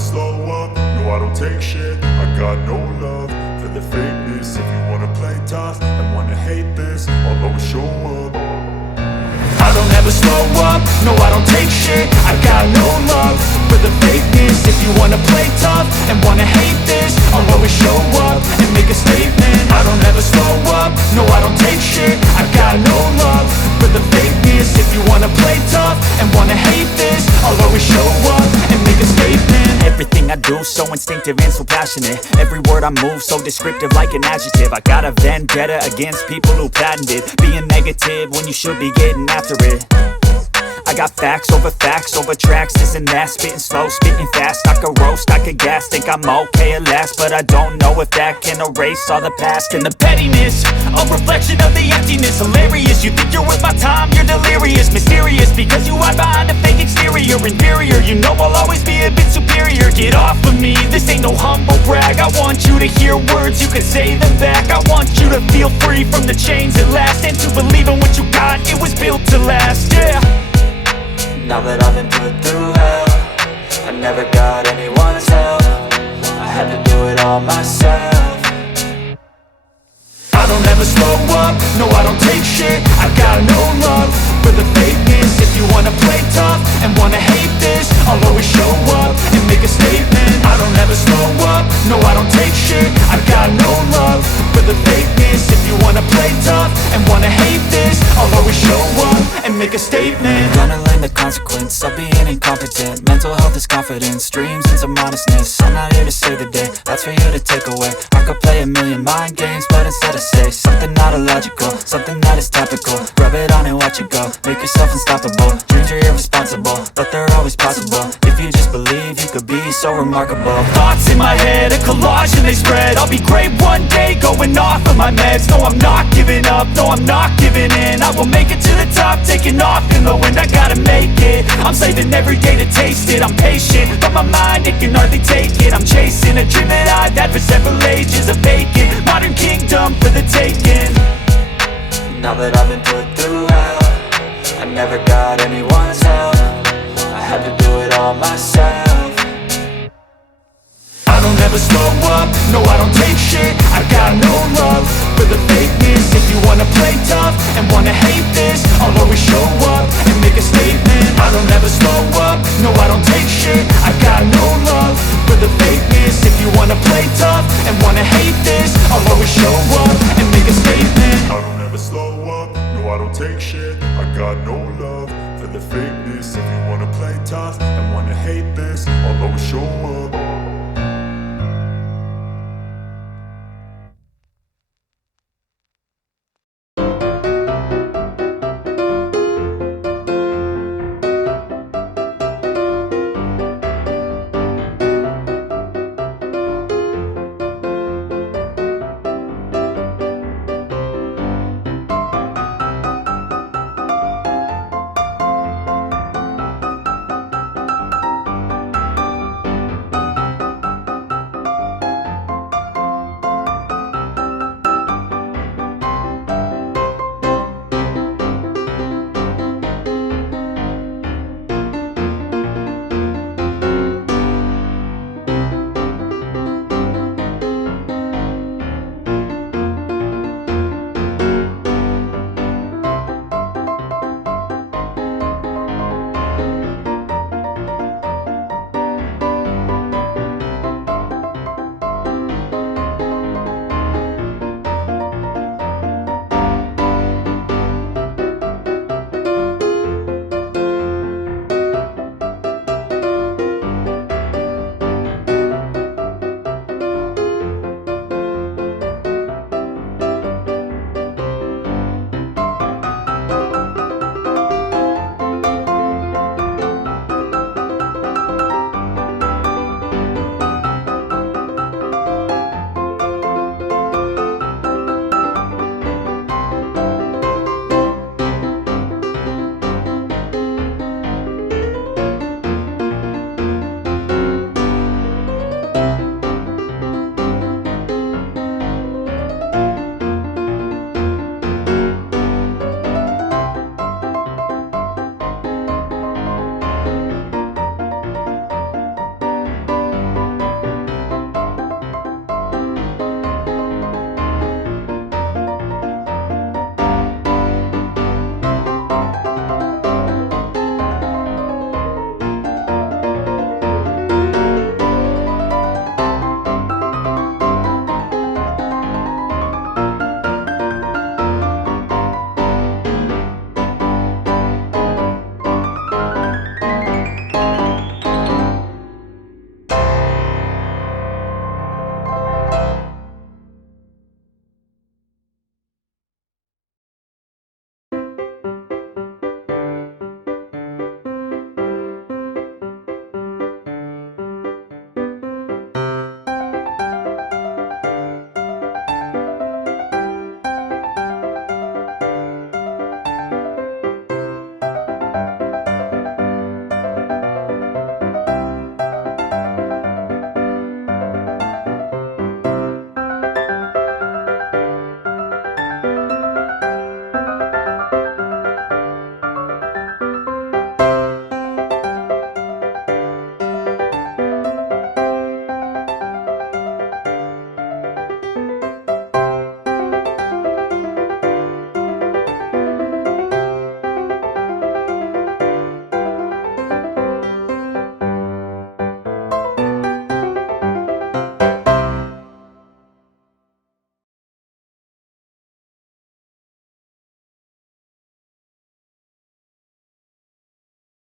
slow up, no I don't take shit. I got no love for the fakeness. If you wanna play tough and wanna hate this, I'll always show up. I don't ever slow up, no I don't take shit. I got no love for the fakeness. If you wanna play tough and wanna hate this, I'll always show up and make a statement. I don't ever slow up, no I don't take shit. I got no love for the fakeness. If you wanna play tough and wanna hate this, I'll always show up and make a statement. Everything I do so instinctive and so passionate. Every word I move so descriptive like an adjective. I got a vendetta against people who patented being negative when you should be getting after it. I got facts over tracks, this and that. Spitting slow, spitting fast, I could roast, I could gas. Think I'm okay at last, but I don't know if that can erase all the past. And the pettiness, a reflection of the emptiness. Hilarious, you think you're worth my time, you're delirious. Mysterious, because you hide behind a fake exterior. Inferior, you know I'll always be a bit superior. Get off of me, this ain't no humble brag. I want you to hear words, you can say them back. I want you to feel free from the chains at last, and to believe in what you got, it was built to last, yeah. Now that I've been put through hell, I never got anyone's help. I had to do it all myself. I don't ever slow up, no I don't take shit. I got no love for the fakeness. If you wanna play tough and wanna hate this, I'll always show up and make a statement. I don't ever slow up, no I don't take shit. I got no love for the fakeness. If you wanna play tough and wanna hate this, I'll always show up and make a statement. Gonna learn the consequence of being incompetent. Mental health is confidence, dreams and some honestness. I'm not here to save the day, that's for you to take away. I could play a million mind games, but instead I say something not illogical, something that is topical. Rub it on and watch it go, make yourself unstoppable. Dreams are irresponsible, but they're always possible. If you just believe, you could be so remarkable. Thoughts in my head, a collage and they spread. I'll be great one day, going off of my meds. No, I'm not giving up, no, I'm not giving in. I will make it to the top, taking off in the wind. I gotta make it, I'm saving every day to taste it. I'm patient, but my mind, it can hardly take it. I'm chasing a dream that I've had for several ages. A vacant, modern kingdom for the taking. Now that I've been put through hell, I never got anyone's help. I had to do it all myself. I don't ever slow up, no I don't take shit. I got no love for the fakeness. If you wanna play tough and wanna hate this, I'll always show up and make a statement. I don't ever slow up, no I don't take shit. I got no love for the fakeness. If you wanna play tough and wanna hate